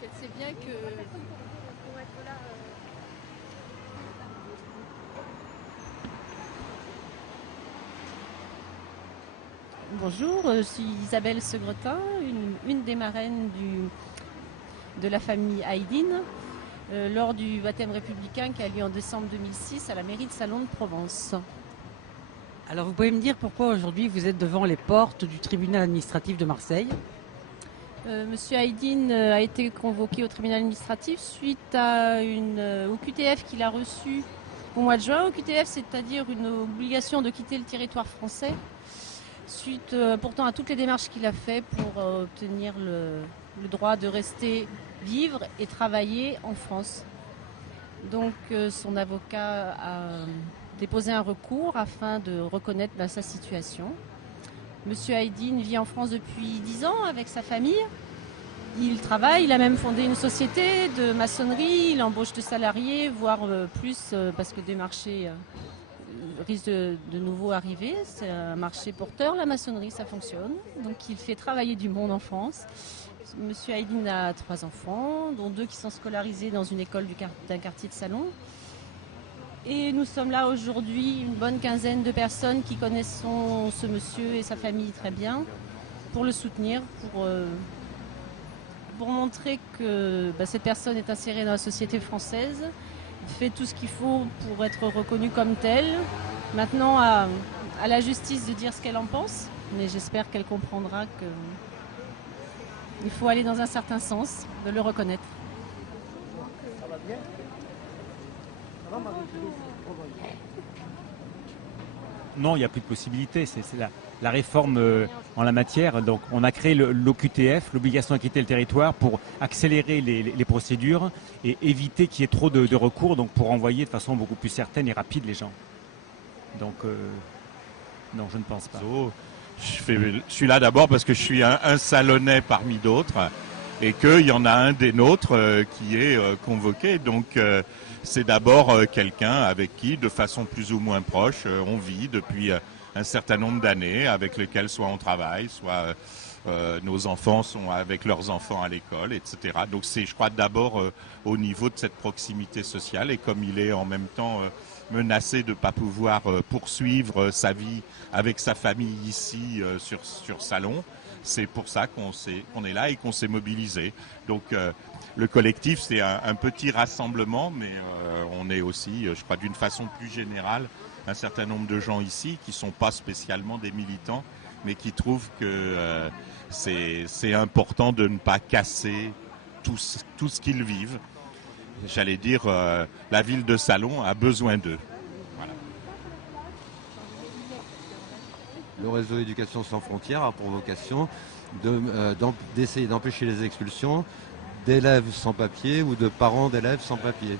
qu'elle sait bien que... Bonjour, je suis Isabelle Segretin, une des marraines de la famille Haydn, lors du baptême républicain qui a lieu en décembre 2006 à la mairie de Salon de Provence. Alors vous pouvez me dire pourquoi aujourd'hui vous êtes devant les portes du tribunal administratif de Marseille? Monsieur Haydn a été convoqué au tribunal administratif suite à une OQTF qu'il a reçue au mois de juin. OQTF, c'est-à-dire une obligation de quitter le territoire français, suite pourtant à toutes les démarches qu'il a fait pour obtenir le droit de rester vivre et travailler en France. Donc son avocat a déposé un recours afin de reconnaître sa situation. Monsieur Haydn vit en France depuis 10 ans avec sa famille. Il travaille, il a même fondé une société de maçonnerie, il embauche de salariés, voire plus, parce que des marchés risquent de nouveau arriver. C'est un marché porteur, la maçonnerie, ça fonctionne. Donc il fait travailler du monde en France. Monsieur Haydn a 3 enfants, dont 2 qui sont scolarisés dans une école d'un quartier de Salon. Et nous sommes là aujourd'hui, une bonne quinzaine de personnes qui connaissent ce monsieur et sa famille très bien, pour le soutenir, pour montrer que cette personne est insérée dans la société française, fait tout ce qu'il faut pour être reconnue comme telle. Maintenant, à la justice de dire ce qu'elle en pense, mais j'espère qu'elle comprendra qu'il faut aller dans un certain sens, de le reconnaître. Ça va bien? Ça va, Marie? Non, il n'y a plus de possibilité. C'est la réforme en la matière. Donc, on a créé l'OQTF, l'obligation de quitter le territoire, pour accélérer les procédures et éviter qu'il y ait trop de recours, donc pour envoyer de façon beaucoup plus certaine et rapide les gens. Donc, non, je ne pense pas. Je suis là d'abord parce que je suis un Salonnais parmi d'autres et qu'il y en a un des nôtres qui est convoqué. Donc, c'est d'abord quelqu'un avec qui, de façon plus ou moins proche, on vit depuis un certain nombre d'années, avec lesquels soit on travaille, soit nos enfants sont avec leurs enfants à l'école, etc. Donc c'est, je crois, d'abord au niveau de cette proximité sociale, et comme il est en même temps menacé de ne pas pouvoir poursuivre sa vie avec sa famille ici sur Salon, c'est pour ça qu'on est là et qu'on s'est mobilisé. Donc le collectif, c'est un petit rassemblement, mais on est aussi, je crois, d'une façon plus générale, un certain nombre de gens ici qui ne sont pas spécialement des militants, mais qui trouvent que c'est important de ne pas casser tout ce qu'ils vivent. J'allais dire, la ville de Salon a besoin d'eux. Voilà. Le réseau Éducation sans frontières a pour vocation d'essayer d'empêcher les expulsions d'élèves sans papier ou de parents d'élèves sans papier.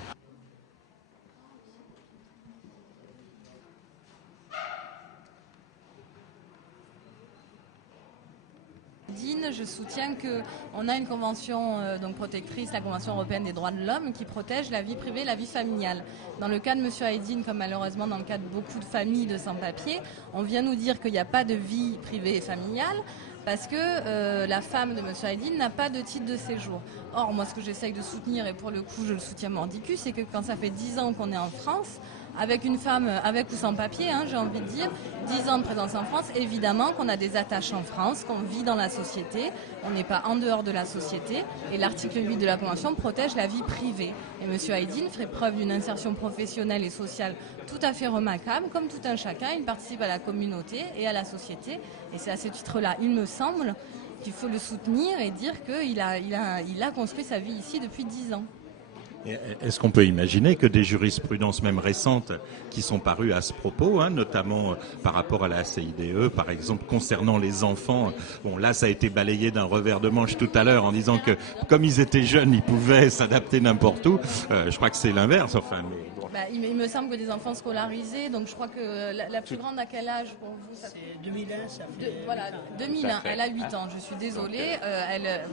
Je soutiens qu'on a une convention donc protectrice, la Convention européenne des droits de l'homme, qui protège la vie privée, la vie familiale. Dans le cas de M. Haydn, comme malheureusement dans le cas de beaucoup de familles de sans-papiers, on vient nous dire qu'il n'y a pas de vie privée et familiale parce que la femme de M. Haydn n'a pas de titre de séjour. Or, moi, ce que j'essaye de soutenir, et pour le coup, je le soutiens mordicus, c'est que quand ça fait 10 ans qu'on est en France, avec une femme avec ou sans papier, j'ai envie de dire, 10 ans de présence en France, évidemment qu'on a des attaches en France, qu'on vit dans la société, on n'est pas en dehors de la société, et l'article 8 de la Convention protège la vie privée. Et M. Haydn fait preuve d'une insertion professionnelle et sociale tout à fait remarquable, comme tout un chacun, il participe à la communauté et à la société, et c'est à ce titre-là, il me semble, qu'il faut le soutenir et dire qu'il a construit sa vie ici depuis 10 ans. Est-ce qu'on peut imaginer que des jurisprudences même récentes qui sont parues à ce propos, notamment par rapport à la CIDE, par exemple concernant les enfants, bon là ça a été balayé d'un revers de manche tout à l'heure en disant que comme ils étaient jeunes, ils pouvaient s'adapter n'importe où. Je crois que c'est l'inverse, enfin. Mais bon. Il me semble que des enfants scolarisés, donc je crois que la plus grande à quel âge pour vous? C'est 2001, ça fait... Voilà, 2001, elle a 8 ans, je suis désolée,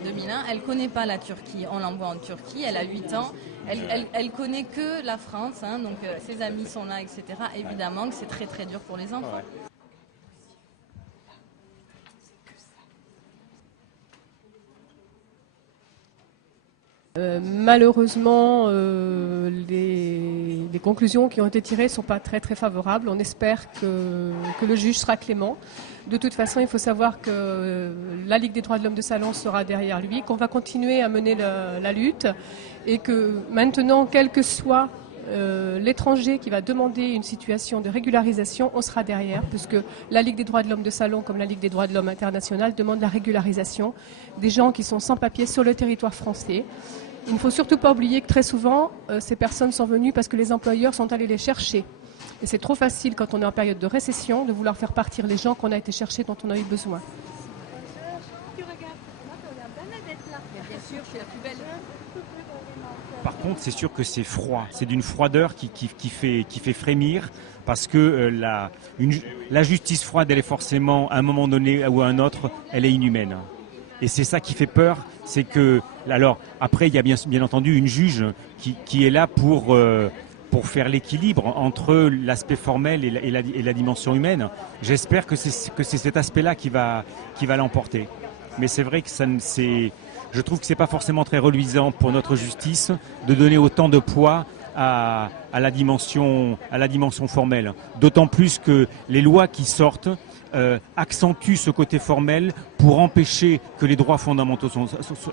2001, elle connaît pas la Turquie, on l'envoie en Turquie, elle a 8 ans, elle connaît que la France, donc ses amis sont là, etc. Évidemment que c'est très très dur pour les enfants. Malheureusement, les conclusions qui ont été tirées ne sont pas très très favorables. On espère que le juge sera clément. De toute façon, il faut savoir que la Ligue des droits de l'homme de Salon sera derrière lui, qu'on va continuer à mener la lutte et que maintenant, quel que soit l'étranger qui va demander une situation de régularisation, on sera derrière, puisque la Ligue des droits de l'homme de Salon, comme la Ligue des droits de l'homme internationale, demande la régularisation des gens qui sont sans papier sur le territoire français. Il ne faut surtout pas oublier que très souvent, ces personnes sont venues parce que les employeurs sont allés les chercher. Et c'est trop facile, quand on est en période de récession, de vouloir faire partir les gens qu'on a été chercher, dont on a eu besoin. Par contre, c'est sûr que c'est froid. C'est d'une froideur qui fait frémir, parce que la justice froide, elle est forcément, à un moment donné ou à un autre, elle est inhumaine. Et c'est ça qui fait peur, c'est que... Alors, après, il y a bien entendu une juge qui est là pour faire l'équilibre entre l'aspect formel et la dimension humaine. J'espère que c'est cet aspect-là qui va l'emporter. Mais c'est vrai que je trouve que c'est pas forcément très reluisant pour notre justice de donner autant de poids à la dimension formelle. D'autant plus que les lois qui sortent accentue ce côté formel pour empêcher que les droits fondamentaux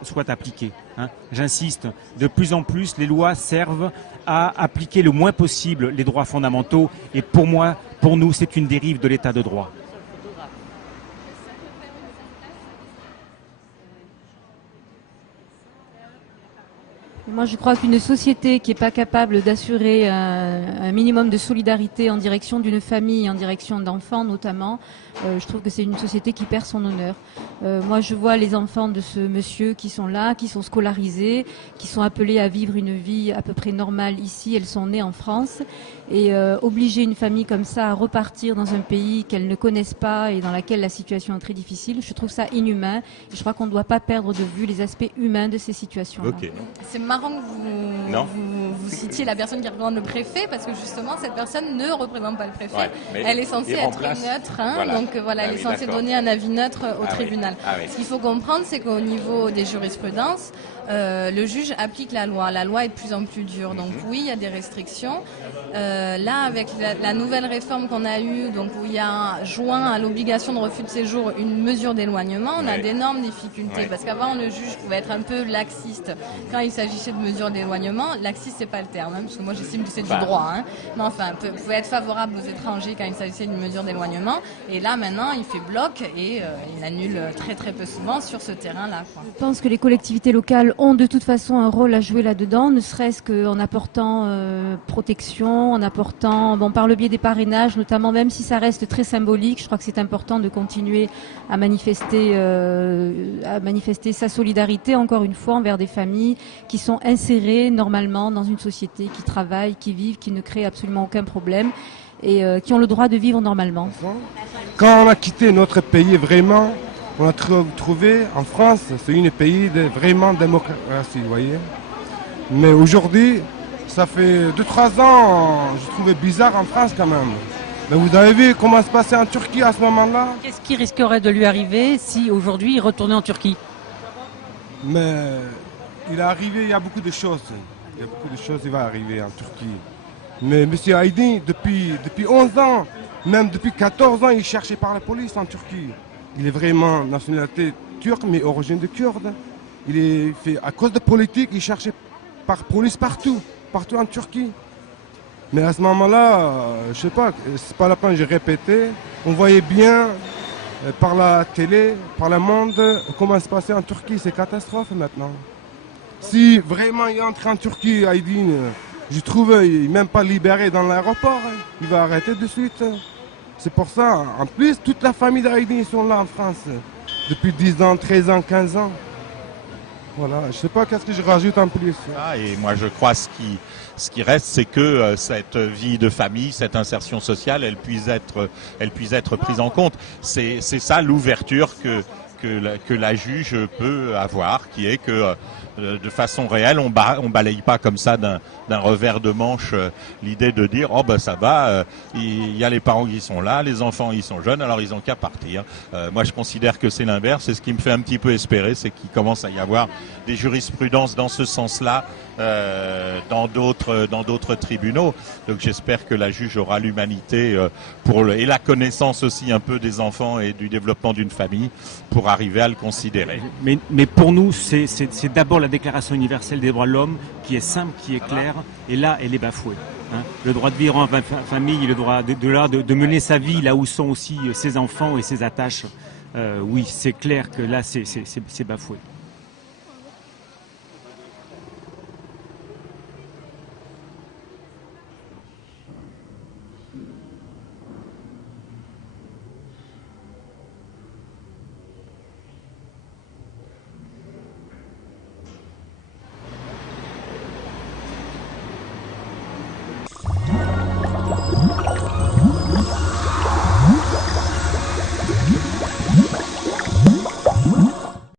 soient appliqués. J'insiste, de plus en plus, les lois servent à appliquer le moins possible les droits fondamentaux, et pour nous, c'est une dérive de l'état de droit. Moi, je crois qu'une société qui n'est pas capable d'assurer un minimum de solidarité en direction d'une famille, en direction d'enfants notamment, je trouve que c'est une société qui perd son honneur. Moi, je vois les enfants de ce monsieur qui sont là, qui sont scolarisés, qui sont appelés à vivre une vie à peu près normale ici. Elles sont nées en France. Et obliger une famille comme ça à repartir dans un pays qu'elles ne connaissent pas et dans laquelle la situation est très difficile, je trouve ça inhumain. Et je crois qu'on ne doit pas perdre de vue les aspects humains de ces situations-là. Okay. C'est marrant que vous citiez la personne qui représente le préfet, parce que justement cette personne ne représente pas le préfet. Ouais, elle est censée être neutre, voilà. Donc voilà, elle est censée donner un avis neutre au tribunal. Ce qu'il faut comprendre, c'est qu'au niveau des jurisprudences, le juge applique la loi. La loi est de plus en plus dure. Donc oui, il y a des restrictions. Là, avec la nouvelle réforme qu'on a eue, donc où il y a joint à l'obligation de refus de séjour une mesure d'éloignement, on a d'énormes difficultés. Parce qu'avant, le juge pouvait être un peu laxiste quand il s'agissait de mesures d'éloignement. Laxiste, c'est pas le terme, parce que moi j'estime que c'est du droit. Mais enfin, pouvait être favorable aux étrangers quand il s'agissait d'une mesure d'éloignement. Et là, maintenant, il fait bloc et il annule très très peu souvent sur ce terrain-là. Je pense que les collectivités locales ont de toute façon un rôle à jouer là-dedans, ne serait-ce qu'en apportant protection, en apportant, par le biais des parrainages notamment, même si ça reste très symbolique, je crois que c'est important de continuer à manifester sa solidarité, encore une fois, envers des familles qui sont insérées normalement dans une société, qui travaillent, qui vivent, qui ne créent absolument aucun problème et qui ont le droit de vivre normalement. Quand on a quitté notre pays, vraiment, on a trouvé en France, c'est un pays de vraiment démocratie, vous voyez. Mais aujourd'hui, ça fait 2-3 ans, je trouvais bizarre en France quand même. Mais vous avez vu comment se passait en Turquie à ce moment-là? Qu'est-ce qui risquerait de lui arriver si aujourd'hui il retournait en Turquie? Mais il est arrivé, il y a beaucoup de choses. Il y a beaucoup de choses qui vont arriver en Turquie. Mais M. Aydin, depuis 11 ans, même depuis 14 ans, il est cherché par la police en Turquie. Il est vraiment nationalité turque, mais origine de kurde. Il est fait, à cause de politique, il est cherché par police partout en Turquie. Mais à ce moment-là, je sais pas, c'est pas la peine de répéter. On voyait bien par la télé, par le monde, comment se passait en Turquie. C'est catastrophe maintenant. Si vraiment il est entré en Turquie, Aydin, je trouve qu'il n'est même pas libéré dans l'aéroport. Il va arrêter de suite. C'est pour ça, en plus, toute la famille d'Aydin sont là en France. Depuis 10 ans, 13 ans, 15 ans. Voilà, je ne sais pas qu'est-ce que je rajoute en plus. Et moi je crois ce qui reste, c'est que cette vie de famille, cette insertion sociale, elle puisse être prise en compte. C'est ça l'ouverture que la juge peut avoir, qui est que de façon réelle. On balaye pas comme ça d'un revers de manche l'idée de dire oh ben ça va, il y a les parents qui sont là, les enfants ils sont jeunes, alors ils ont qu'à partir. Moi je considère que c'est l'inverse, et ce qui me fait un petit peu espérer, c'est qu'il commence à y avoir des jurisprudences dans ce sens-là dans d'autres tribunaux. Donc j'espère que la juge aura l'humanité et la connaissance aussi un peu des enfants et du développement d'une famille pour arriver à le considérer. Mais pour nous, c'est d'abord la Déclaration universelle des droits de l'homme qui est simple, qui est claire, et là, elle est bafouée. Le droit de vivre en famille, le droit de mener sa vie là où sont aussi ses enfants et ses attaches. Oui, c'est clair que là, c'est bafoué.